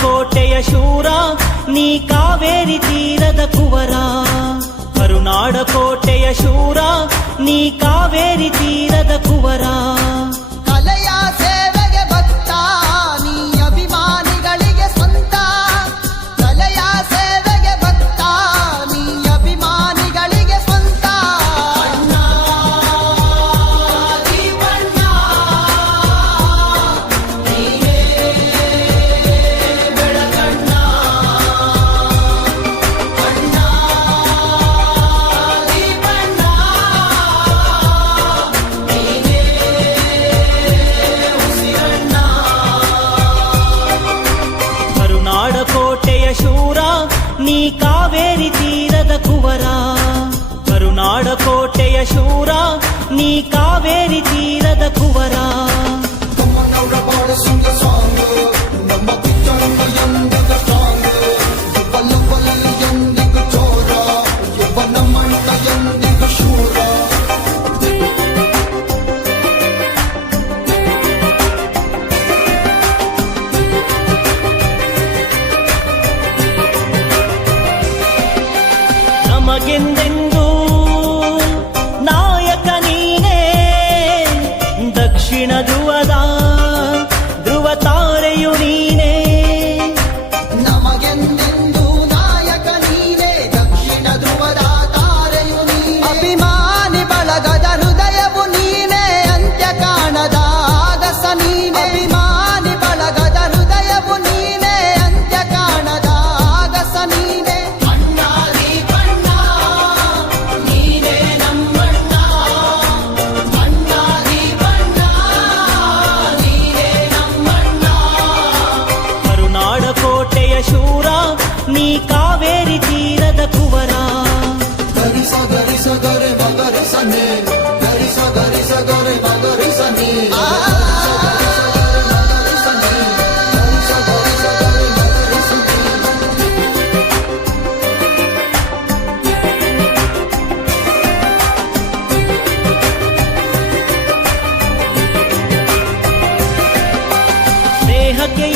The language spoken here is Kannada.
ಕೋಟೆಯ ಶೂರ ನೀ ಕಾವೇರಿ ತೀರದ ಕುವರ. ಕರುನಾಡ ಕೋಟೆಯ ಶೂರ ನೀ ಕಾವೇರಿ ತೀರದ ಕುವರ. ಕಲೆಯ ಸೇವೆಗೆ ಭಕ್ತ ನೀ ಅಭಿಮಾನಿಗಳಿಗೆ ಸ್ವಂತ. ಕಲೆಯ ಸೇವೆಗೆ ಭಕ್ತ ನೀ ಅಭಿಮಾನಿಗಳಿಗೆ ಸ್ವಂತ. ಅಣ್ಣ ದೀಪಣ್ಣ ನೀನೇ ಬೆಳಕಣ್ಣ. ಅಣ್ಣ ದೀಪಣ್ಣ ನೀನೇ ಉಸಿರಣ್ಣ. ಕರುನಾಡ ಕೋಟೆಯ ಶೂರ ನೀ ಕಾವೇರಿ ತೀರದ ಕುವರ. ಕರುನಾಡ ಕೋಟೆಯ ಶೂರ ನೀ ಕಾವೇರಿ ತೀರದ ಕುವರ. ನಮ್ಮನವರ ಬಾಳ ಸುಂದ ಸಾಂಗ್ ನಮ್ಮ ಕಿಚ್ಚಣ್ಣ ಎಂದಿಗ ಸ್ಟ್ರಾಂಗ್. ಬಲ್ಲಬಲ್ಲಿ ಎಂದಿಗ ಚೋರ ಯುವ ನಮ್ಮಣ್ಣ ಎಂದಿಗ ಶೂರ. ನಮಗೆಂದೆಂದೂ ನಾಯಕ ನೀನೇ. ದಕ್ಷಿಣ ಧ್ರುವದ ಧ್ರುವ ತಾರೆಯು ನೀನೇ. ನಮಗೆಂದೆಂದು ನಾಯಕ ನೀನೇ. ದಕ್ಷಿಣ ಧ್ರುವದ ತಾರೆಯು ನೀನೇ. ಅಭಿಮಾನಿ ಬಳಗದ ಹೃದಯವು ನೀನೇ. ಅಂತ್ಯ ಕಾಣದ ಆಗಸ ನೀನೇ. ಅಭಿಮಾನಿ ಬಳಗದ ಹೃದಯವು ನೀನೇ. ಅಂತ್ಯ ಕಾಣದ ಆಗಸ ನೀನೇ. ಅಣ್ಣ ದೀಪಣ್ಣ ನೀನೇ ನಮ್ಮಣ್ಣ. ಅಣ್ಣ ದೀಪಣ್ಣ ನೀನೇ ನಮ್ಮಣ್ಣ. ಕರುನಾಡ ಕೋಟೆಯ ಶೂರ ನೀ ಕಾವೇರಿ ತೀರದ ಕುವರ. ಗರಿಸ ಗರಿಸ ಗರೆ ಮಗರಿಸ ನೀ. ಗರಿಸ ಗರಿಸ ಗರೆ ಮಗರಿಸ ನೀ. ಸ್ನೇಹಕ್ಕೆ